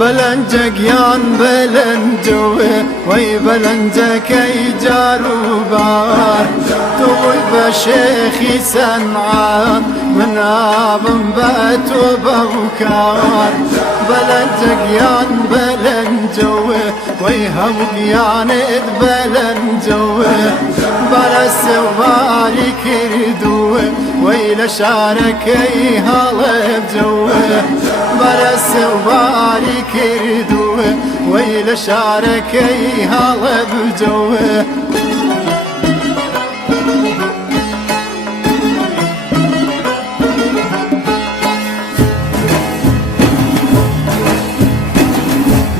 بلنجك يان بلنجوه وي بلنجك اي جاروبار توي بشيخي سنعان من ابن باتو بوكار بلنجك يان بلنجوه وي هوق يان اد بلنجوه برس وبالي كردوه وي لشارك اي هالب جوه برس وبالي كردوه ويل شاركي هلا بجوه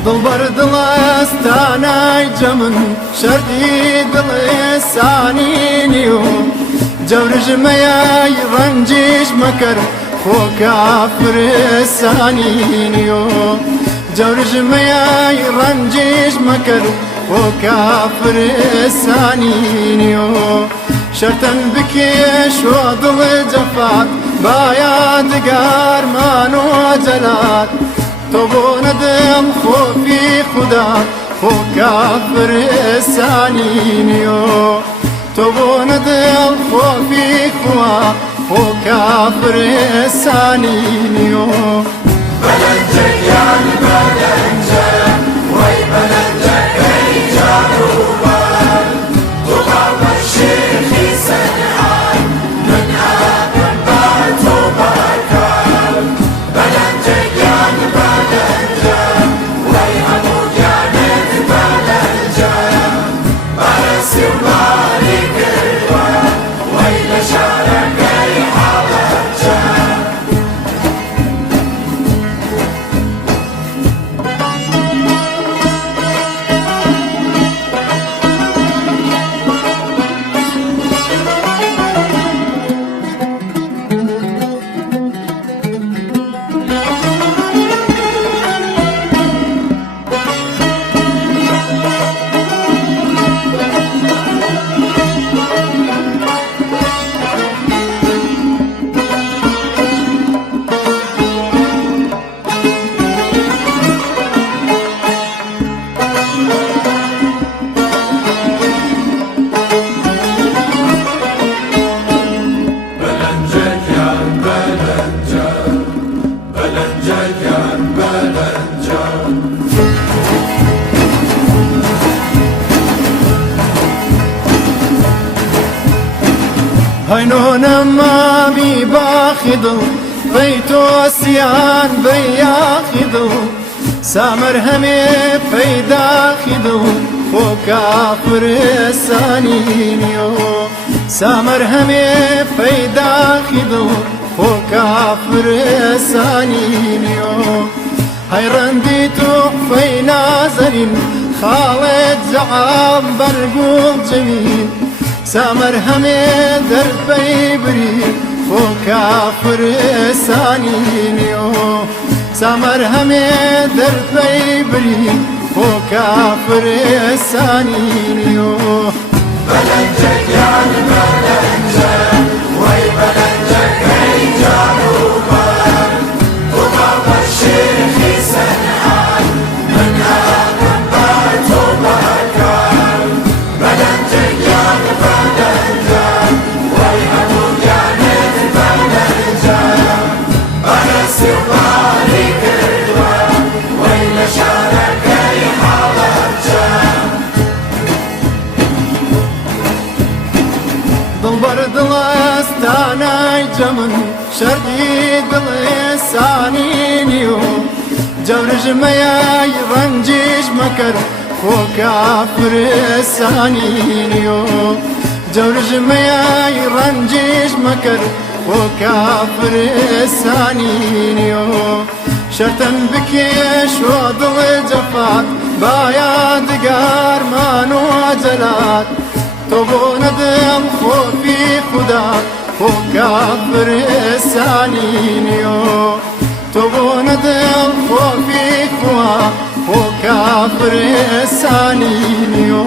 ضلبر دلستانا جمن شردي دلسانينيو جورج ميا يرنجيش مكر خو كافر سانينيو جورج ميا يرنجيش مكر وكافر سانينيو شرطن بكيش وضل جفات بايا دقار مانو جلات توبون دم خوفي خدا وكافر سانينيو توبون دم خوفي خوا وكافر سانينيو بلنجك يا بلنجك وي بلنجك اي جاروبان وقام الشيخ سنعان من ادم باتو بكر بلنجك يا بلنجك وي هموت يا بلنجك برس ومالي كروه وي لشارك اي حالجك هينونا ما بي باخذو بيتو سيان بياخذو سامر همي فيدا خذو وكافر سانينيو سامر همي فيدا خذو وكافر سانينيو هيرندي تحفي نازلين خالد زعام برقوب جميل سامر همي دربي بريد وكافر سانينيو سامر همي دربي بريد وكافر سانينيو بلنجك يا بلنجك وي بلنجك اي جاروبان وقام الشيخ سنعان من ادم باتو بكر بلنجك يا بلنجك وي هموت يا بلنجك برس وبالي كروه وي لشارك اي حالجك جمن شردي دلساني نيو جورج مياي رنجيش مكر خو كافر سانينيو جورج مياي رنجيش مكر خو كافر سانينيو شرطن بكيش وضل جفات بايا دقار مانو جلات توبو ندم خوفي خدا خو كافر سانينيو توبو ندم خوفي خوا خو كافر سانينيو